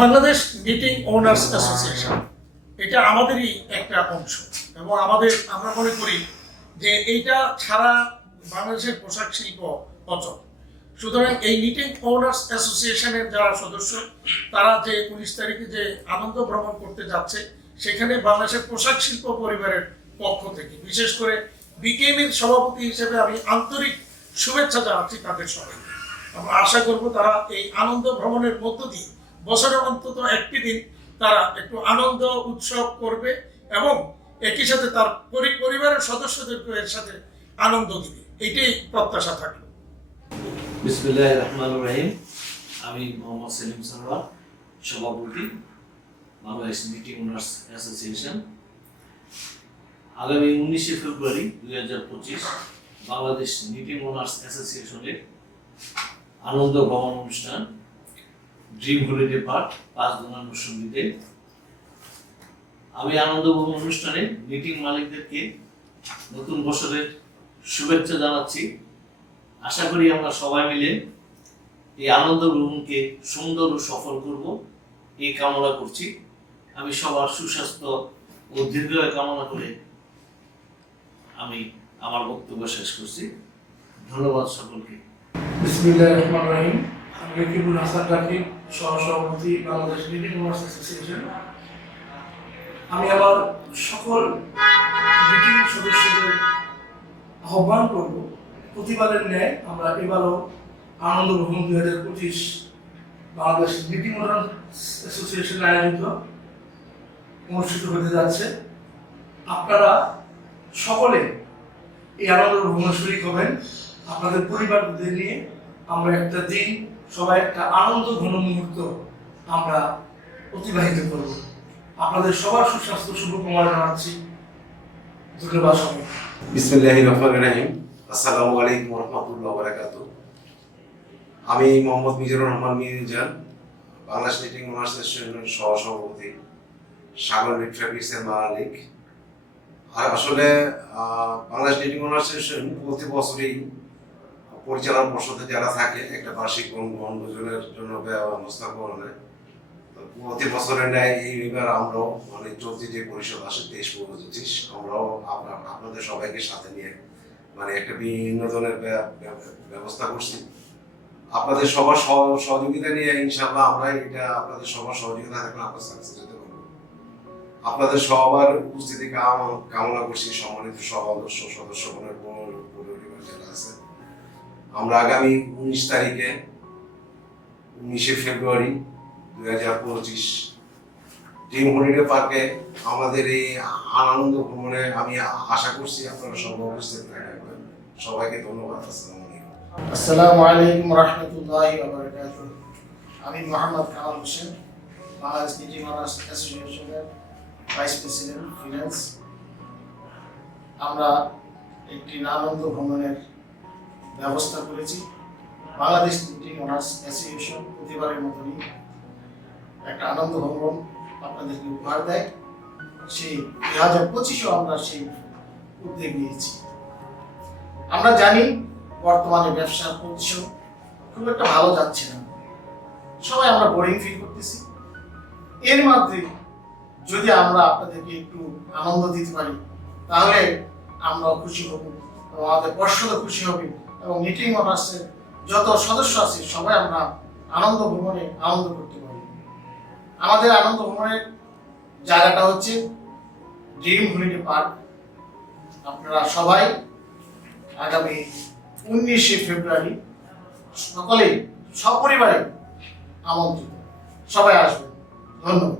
Bangladesh knitting owners association এটা আমাদেরই একটা অংশ এবং আমরা মনে করি যে এইটা ছাড়া বাংলাদেশের পোশাক শিল্প অচল। সুতরাং এই নিটিং ওনার্স অ্যাসোসিয়েশনের যারা সদস্য তারা যে 19 তারিখে যে আনন্দ ভ্রমণ করতে যাচ্ছে সেখানে বাংলাদেশের পোশাক শিল্প পরিবারের পক্ষ থেকে বিশেষ করে বিকেএমের সভাপতি হিসেবে আমি আন্তরিক শুভেচ্ছা জানাচ্ছি তাদের সবাইকে। আমরা আশা করব তারা এই আনন্দ ভ্রমণের মধ্য দিয়ে বছরে অন্তত একটি দিন তারা একটু আনন্দ উৎসব করবে এবং একই সাথে তার পরিবারের সদস্যদেরকে এর সাথে আনন্দ দিবে, এটাই প্রত্যাশা থাকলো। বিসমিল্লাহির রহমানির রহিম। আমি মোহাম্মদ সেলিম সরওয়ার, সভাপতি বাংলাদেশ নিটিং ওনার্স অ্যাসোসিয়েশন। আগামী 19 ফেব্রুয়ারি 2025 বাংলাদেশ নিটিং ওনার্স অ্যাসোসিয়েশনের আনন্দ ভ্রমণ অনুষ্ঠান ড্রিম হলিডে পার্ক 5 নভেম্বর সন্ধ্যে। আমি আনন্দ ভ্রমণ অনুষ্ঠানে নিটিং মালিকদেরকে নতুন বছরের শুভেচ্ছা জানাচ্ছি। আশা করি আমরা সবাই মিলে এই আনন্দ ভ্রমণকে সুন্দর ও সফল করব, এই কামনা করছি। আমি সবার সুস্বাস্থ্য ও দীর্ঘায়ু কামনা করে আমি আমার বক্তব্য শেষ করছি। ধন্যবাদ সকলকে। বিসমিল্লাহির রহমানির রহিম। আমি রকিবুল হাসান রাকিব, সহ-সভাপতি বাংলাদেশ নিটিং ওনার্স অ্যাসোসিয়েশন। আমি আবার সকল নিটিং সদস্যদের আহ্বান করব, প্রতিবারের ন্যায় আমরা এবারও আনন্দ ভ্রমণ 2025 বাংলাদেশ নিটিং ওনার্স অ্যাসোসিয়েশন আয়োজিত অনুষ্ঠিত হতে যাচ্ছে। আপনারা সকলে এই আনন্দ ভ্রমণে শরীক হবেন। আপনাদের পরিবারদের নিয়ে আমরা একটা দিন সবাই একটা আনন্দ ঘন মুহূর্ত আমরা অতিবাহিত করব। আপনাদের সবার সুস্বাস্থ্য শুভকামনা জানাচ্ছি। ধন্যবাদ সবাই। বিসমিল্লাহির রহমানির রহিম। আসসালামু আলাইকুম ওয়া রাহমাতুল্লাহি ওয়া বারাকাতুহু। আমি মোহাম্মদ মিজানুর রহমান মিজান, বাংলাদেশ নিটিং ওনার্স অ্যাসোসিয়েশনের সহ-সভাপতি, সাগর লিট্রাফিক্সের মালিক। আর আসলে বাংলাদেশ নিটিং ওনার্স অ্যাসোসিয়েশন প্রতি বছরই পরিচালনা পর্ষদে যারা থাকে একটা বার্ষিক বনভোজনের জন্য ব্যবস্থা করে নেয়। প্রতি বছরের ন্যায় এইবার আমরাও চলতি যে পরিষদ আসে 23-25 আমরাও আপনাদের সবাইকে সাথে নিয়ে একটা বিনোদনের ব্যবস্থা করছি। আপনাদের সবার সহযোগিতা নিয়ে ইনশাআল্লাহ আমরা এটা আপনাদের সবার সহযোগিতা থাকলে আমরা সাকসেস হতে পারবো। আপনাদের সবার উপস্থিতি কামনা করছি। সম্মানিত সদস্যগণের পরিবার যারা আছে, আমরা আগামী 19 তারিখে 19 ফেব্রুয়ারি 2025 ড্রিম হলিডে পার্কে আমাদের এই আনন্দ ভ্রমণে আমি আশা করছি আপনারা সবাই উপস্থিত থাকবেন। সবাইকে ধন্যবাদ। আসসালামু আলাইকুম রহমতুল্লাহি ওয়া বারাকাতুহু। আমি মোহাম্মদ কামাল হোসেন, বাংলাদেশ নিটিং ওনার্স অ্যাসোসিয়েশনের ভাইস প্রেসিডেন্ট ফিনান্স। আমরা একটি আনন্দ ভ্রমণের ব্যবস্থা করেছি। বাংলাদেশ নিটিং ওনার্স অ্যাসোসিয়েশন প্রতিবারের মতনই একটা আনন্দ ভ্রমণ আপনাদেরকে উপহার দেয়। সেই 2025-ও আমরা সেই উদ্যোগ নিয়েছি। আমরা জানি বর্তমানে ব্যবসার পজিশন খুব একটা ভালো যাচ্ছে না, সবাই আমরা বোরিং ফিল করতেছি। এর মধ্যে যদি আমরা আপনাদেরকে একটু আনন্দ দিতে পারি তাহলে আমরাও খুশি হব এবং আমাদের পর্ষদও খুশি হবে এবং নিটিং ওনার্সের যত সদস্য আছে সবাই আমরা আনন্দ ভ্রমণে আনন্দ করতে পারি। আমাদের আনন্দ ভ্রমণের জায়গাটা হচ্ছে ড্রিম হলিডে পার্ক। আপনারা সবাই আগামী 19 ফেব্রুয়ারি সকলেই সপরিবারে আমন্ত্রিত, সবাই আসবেন। ধন্যবাদ।